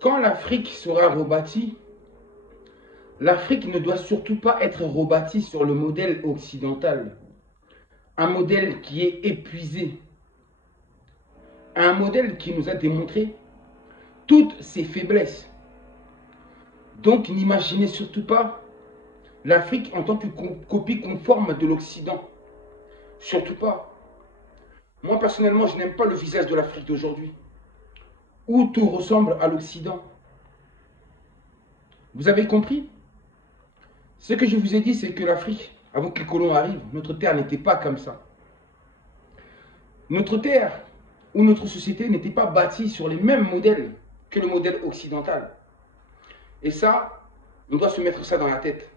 Quand l'Afrique sera rebâtie, l'Afrique ne doit surtout pas être rebâtie sur le modèle occidental. Un modèle qui est épuisé. Un modèle qui nous a démontré toutes ses faiblesses. Donc n'imaginez surtout pas l'Afrique en tant que copie conforme de l'Occident. Surtout pas. Moi personnellement, je n'aime pas le visage de l'Afrique d'aujourd'hui, où tout ressemble à l'Occident. Vous avez compris? Ce que je vous ai dit, c'est que l'Afrique, avant que les colons arrivent, notre terre n'était pas comme ça. Notre terre ou notre société n'était pas bâtie sur les mêmes modèles que le modèle occidental. Et ça, on doit se mettre ça dans la tête.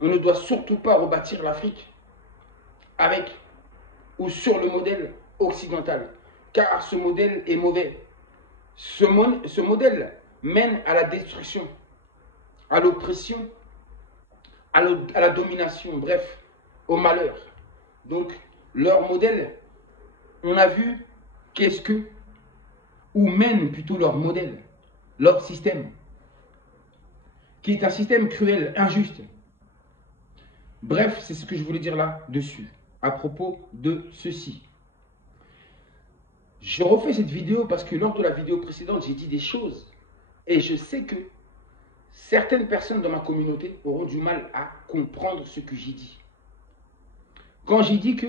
On ne doit surtout pas rebâtir l'Afrique avec ou sur le modèle occidental, car ce modèle est mauvais. Ce modèle mène à la destruction, à l'oppression, à la domination, bref, au malheur. Donc, leur modèle, on a vu qu'est-ce que, ou mène plutôt leur modèle, leur système, qui est un système cruel, injuste. Bref, c'est ce que je voulais dire là-dessus, à propos de ceci. Je refais cette vidéo parce que lors de la vidéo précédente, j'ai dit des choses. Et je sais que certaines personnes dans ma communauté auront du mal à comprendre ce que j'ai dit. Quand j'ai dit que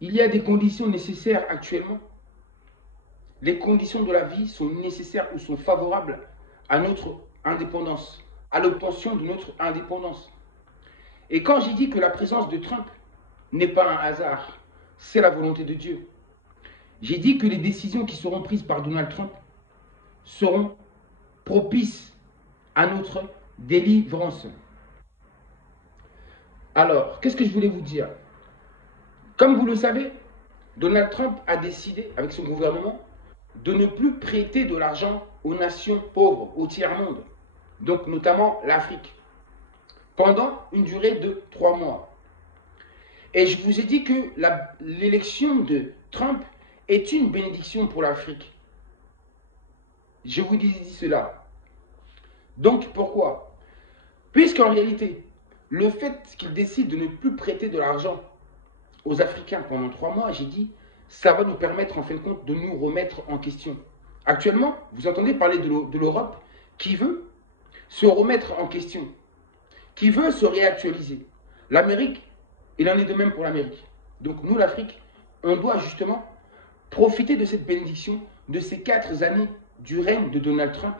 il y a des conditions nécessaires actuellement, les conditions de la vie sont nécessaires ou sont favorables à notre indépendance, à l'obtention de notre indépendance. Et quand j'ai dit que la présence de Trump n'est pas un hasard, c'est la volonté de Dieu. J'ai dit que les décisions qui seront prises par Donald Trump seront propices à notre délivrance. Alors, qu'est-ce que je voulais vous dire? Comme vous le savez, Donald Trump a décidé, avec son gouvernement, de ne plus prêter de l'argent aux nations pauvres, au tiers-monde, donc notamment l'Afrique, pendant une durée de 3 mois. Et je vous ai dit que l'élection de Trump est une bénédiction pour l'Afrique. Je vous dis cela. Donc pourquoi? Puisqu'en réalité, le fait qu'il décide de ne plus prêter de l'argent aux Africains pendant 3 mois, j'ai dit, ça va nous permettre en fin de compte de nous remettre en question. Actuellement, vous entendez parler de l'Europe qui veut se remettre en question, qui veut se réactualiser. L'Amérique, il en est de même pour l'Amérique. Donc nous, l'Afrique, on doit justement profiter de cette bénédiction, de ces 4 années du règne de Donald Trump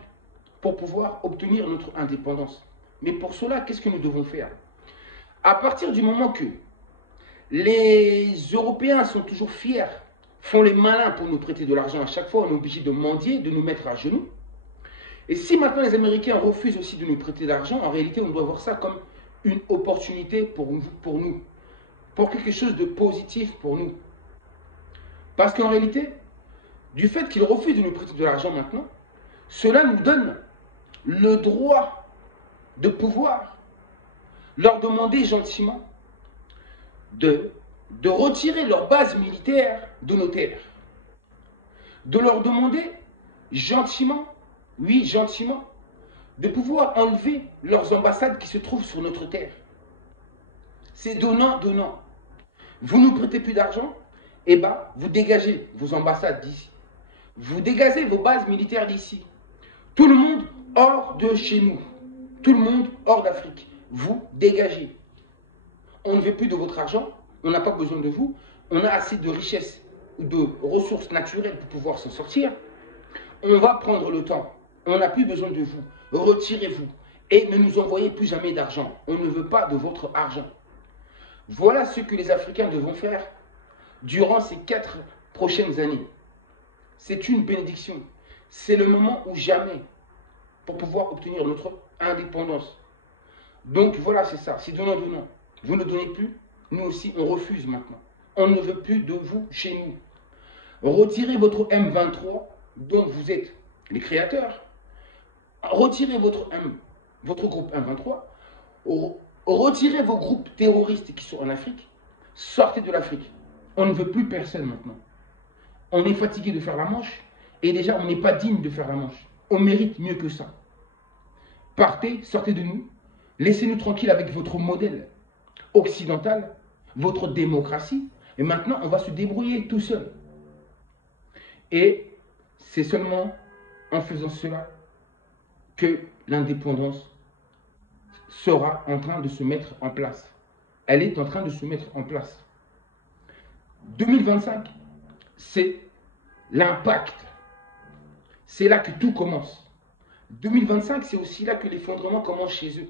pour pouvoir obtenir notre indépendance. Mais pour cela, qu'est-ce que nous devons faire? À partir du moment que les Européens sont toujours fiers, font les malins pour nous prêter de l'argent à chaque fois, on est obligé de mendier, de nous mettre à genoux. Et si maintenant les Américains refusent aussi de nous prêter de l'argent, en réalité, on doit voir ça comme une opportunité pour nous, pour quelque chose de positif pour nous. Parce qu'en réalité, du fait qu'ils refusent de nous prêter de l'argent maintenant, cela nous donne le droit de pouvoir leur demander gentiment de retirer leur base militaire de nos terres. De leur demander gentiment, oui gentiment, de pouvoir enlever leurs ambassades qui se trouvent sur notre terre. C'est donnant, donnant. Vous ne nous prêtez plus d'argent, eh bien, vous dégagez vos ambassades d'ici. Vous dégagez vos bases militaires d'ici. Tout le monde hors de chez nous. Tout le monde hors d'Afrique. Vous dégagez. On ne veut plus de votre argent, on n'a pas besoin de vous, on a assez de richesses ou de ressources naturelles pour pouvoir s'en sortir. On va prendre le temps, on n'a plus besoin de vous, retirez-vous et ne nous envoyez plus jamais d'argent. On ne veut pas de votre argent. Voilà ce que les Africains devront faire durant ces 4 prochaines années. C'est une bénédiction. C'est le moment ou jamais pour pouvoir obtenir notre indépendance. Donc voilà, c'est ça, c'est donnant-donnant. Vous ne donnez plus, nous aussi on refuse maintenant. On ne veut plus de vous chez nous. Retirez votre M23 dont vous êtes les créateurs. Retirez votre groupe M23. Retirez vos groupes terroristes qui sont en Afrique. Sortez de l'Afrique. On ne veut plus personne maintenant. On est fatigué de faire la manche Et déjà, on n'est pas digne de faire la manche. On mérite mieux que ça. Partez, sortez de nous. Laissez-nous tranquilles avec votre modèle occidental, votre démocratie. Et maintenant, on va se débrouiller tout seul. Et c'est seulement en faisant cela que l'indépendance sera en train de se mettre en place. Elle est en train de se mettre en place. 2025, c'est l'impact. C'est là que tout commence. 2025, c'est aussi là que l'effondrement commence chez eux.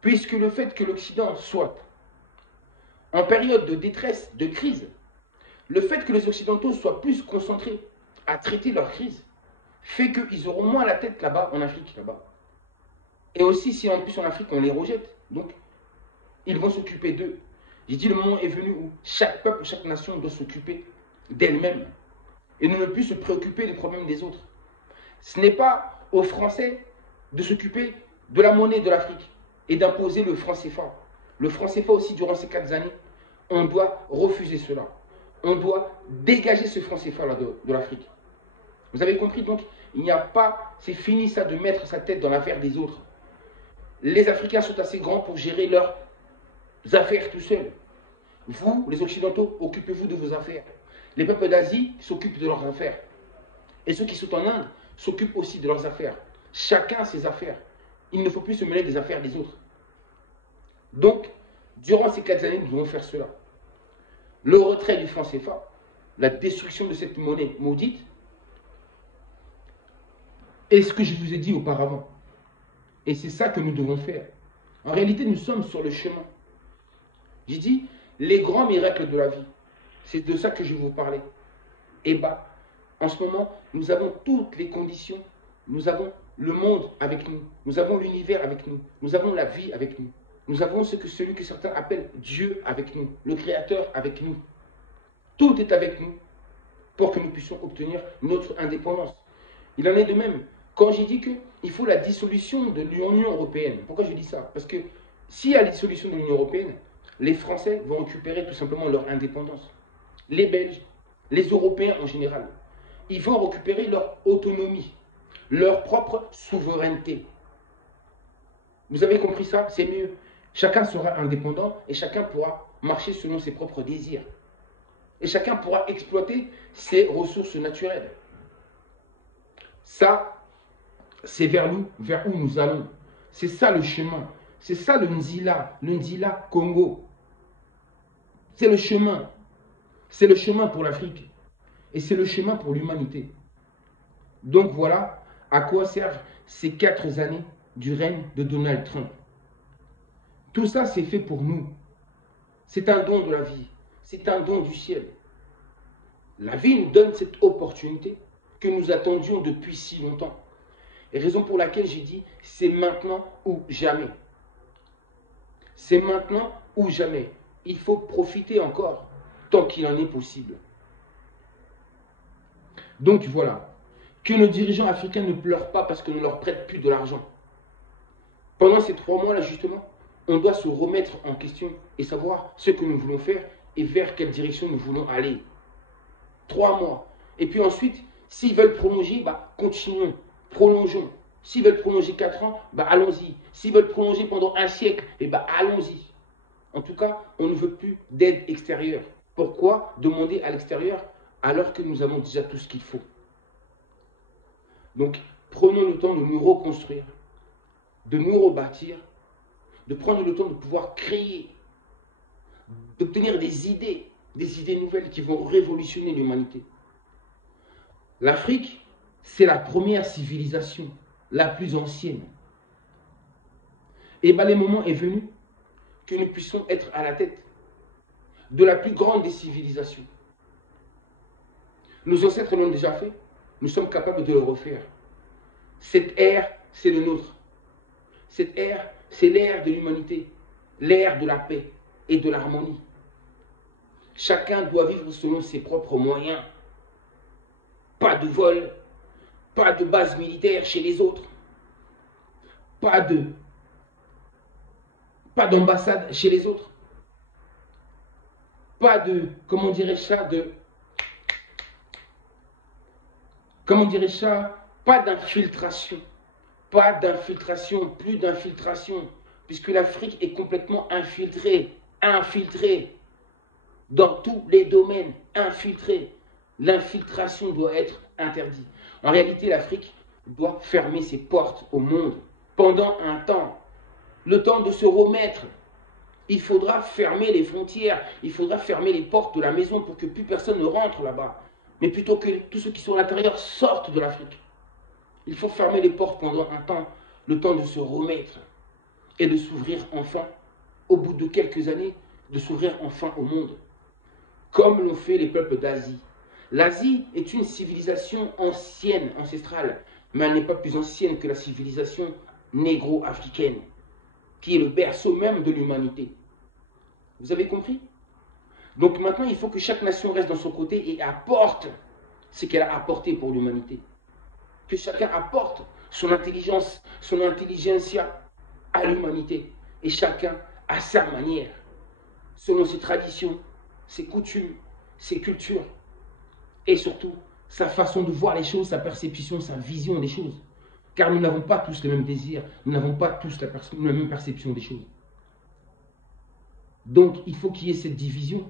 Puisque le fait que l'Occident soit en période de détresse, de crise, le fait que les Occidentaux soient plus concentrés à traiter leur crise, fait qu'ils auront moins la tête là-bas, en Afrique, là-bas. Et aussi, si en plus en Afrique, on les rejette, donc, ils vont s'occuper d'eux. J'ai dit, le moment est venu où chaque peuple, chaque nation doit s'occuper d'elle-même et ne plus se préoccuper des problèmes des autres. Ce n'est pas aux Français de s'occuper de la monnaie de l'Afrique et d'imposer le franc CFA. Le franc CFA aussi, durant ces 4 années, on doit refuser cela. On doit dégager ce franc CFA là de l'Afrique. Vous avez compris, donc, il n'y a pas, c'est fini ça de mettre sa tête dans l'affaire des autres. Les Africains sont assez grands pour gérer leurs affaires tout seuls. Vous, les Occidentaux, occupez-vous de vos affaires. Les peuples d'Asie s'occupent de leurs affaires. Et ceux qui sont en Inde s'occupent aussi de leurs affaires. Chacun a ses affaires. Il ne faut plus se mêler des affaires des autres. Donc, durant ces 4 années, nous devons faire cela. Le retrait du franc CFA, la destruction de cette monnaie maudite, et ce que je vous ai dit auparavant. Et c'est ça que nous devons faire. En réalité, nous sommes sur le chemin. J'ai dit, les grands miracles de la vie, c'est de ça que je vais vous parler. Et bien, en ce moment, nous avons toutes les conditions. Nous avons le monde avec nous. Nous avons l'univers avec nous. Nous avons la vie avec nous. Nous avons celui que certains appellent Dieu avec nous. Le Créateur avec nous. Tout est avec nous pour que nous puissions obtenir notre indépendance. Il en est de même. Quand j'ai dit qu'il faut la dissolution de l'Union européenne. Pourquoi je dis ça? Parce que s'il y a la dissolution de l'Union européenne, les Français vont récupérer tout simplement leur indépendance. Les Belges, les Européens en général, ils vont récupérer leur autonomie, leur propre souveraineté. Vous avez compris ça? C'est mieux. Chacun sera indépendant et chacun pourra marcher selon ses propres désirs. Et chacun pourra exploiter ses ressources naturelles. Ça, c'est vers où nous allons. C'est ça le chemin. C'est ça le Nzila Congo. C'est le chemin. C'est le chemin pour l'Afrique. Et c'est le chemin pour l'humanité. Donc voilà à quoi servent ces 4 années du règne de Donald Trump. Tout ça, c'est fait pour nous. C'est un don de la vie. C'est un don du ciel. La vie nous donne cette opportunité que nous attendions depuis si longtemps. Et raison pour laquelle j'ai dit, c'est maintenant ou jamais. C'est maintenant ou jamais. Il faut profiter encore, tant qu'il en est possible. Donc voilà, que nos dirigeants africains ne pleurent pas parce qu'on ne leur prête plus de l'argent. Pendant ces 3 mois-là, justement, on doit se remettre en question et savoir ce que nous voulons faire et vers quelle direction nous voulons aller. 3 mois. Et puis ensuite, s'ils veulent prolonger, continuons, prolongeons. S'ils veulent prolonger 4 ans, allons-y. S'ils veulent prolonger pendant 1 siècle, allons-y. En tout cas, on ne veut plus d'aide extérieure. Pourquoi demander à l'extérieur alors que nous avons déjà tout ce qu'il faut? Donc, prenons le temps de nous reconstruire, de nous rebâtir, de prendre le temps de pouvoir créer, d'obtenir des idées nouvelles qui vont révolutionner l'humanité. L'Afrique, c'est la première civilisation, la plus ancienne. Et le moment est venu que nous puissions être à la tête de la plus grande des civilisations. Nos ancêtres l'ont déjà fait, nous sommes capables de le refaire. Cette ère, c'est le nôtre. Cette ère, c'est l'ère de l'humanité, l'ère de la paix et de l'harmonie. Chacun doit vivre selon ses propres moyens. Pas de vol, pas de base militaire chez les autres, pas d'ambassade chez les autres, pas de, comment dirais-je ça, comment dirait ça, pas d'infiltration. Pas d'infiltration, plus d'infiltration. Puisque l'Afrique est complètement infiltrée. Infiltrée. Dans tous les domaines. Infiltrée. L'infiltration doit être interdite. En réalité, l'Afrique doit fermer ses portes au monde pendant un temps. Le temps de se remettre. Il faudra fermer les frontières. Il faudra fermer les portes de la maison pour que plus personne ne rentre là-bas. Mais plutôt que tous ceux qui sont à l'intérieur sortent de l'Afrique. Il faut fermer les portes pendant un temps, le temps de se remettre et de s'ouvrir enfin, au bout de quelques années, de s'ouvrir enfin au monde, comme l'ont fait les peuples d'Asie. L'Asie est une civilisation ancienne, ancestrale, mais elle n'est pas plus ancienne que la civilisation négro-africaine, qui est le berceau même de l'humanité. Vous avez compris? Donc maintenant, il faut que chaque nation reste dans son côté et apporte ce qu'elle a apporté pour l'humanité. Que chacun apporte son intelligence, son intelligentsia à l'humanité. Et chacun à sa manière, selon ses traditions, ses coutumes, ses cultures. Et surtout, sa façon de voir les choses, sa perception, sa vision des choses. Car nous n'avons pas tous les mêmes désirs, nous n'avons pas tous la même perception des choses. Donc, il faut qu'il y ait cette division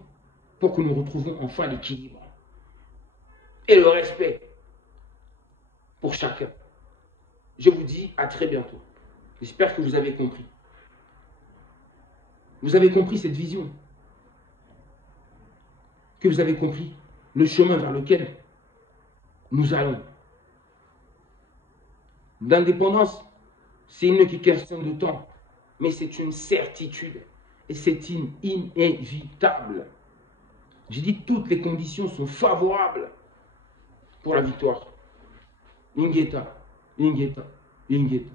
pour que nous retrouvons enfin l'équilibre et le respect pour chacun. Je vous dis à très bientôt. J'espère que vous avez compris. Vous avez compris cette vision. Que vous avez compris le chemin vers lequel nous allons. L'indépendance, c'est une question de temps, mais c'est une certitude et c'est inévitable. J'ai dit toutes les conditions sont favorables pour la victoire. Ingeta, Ingeta, Ingeta.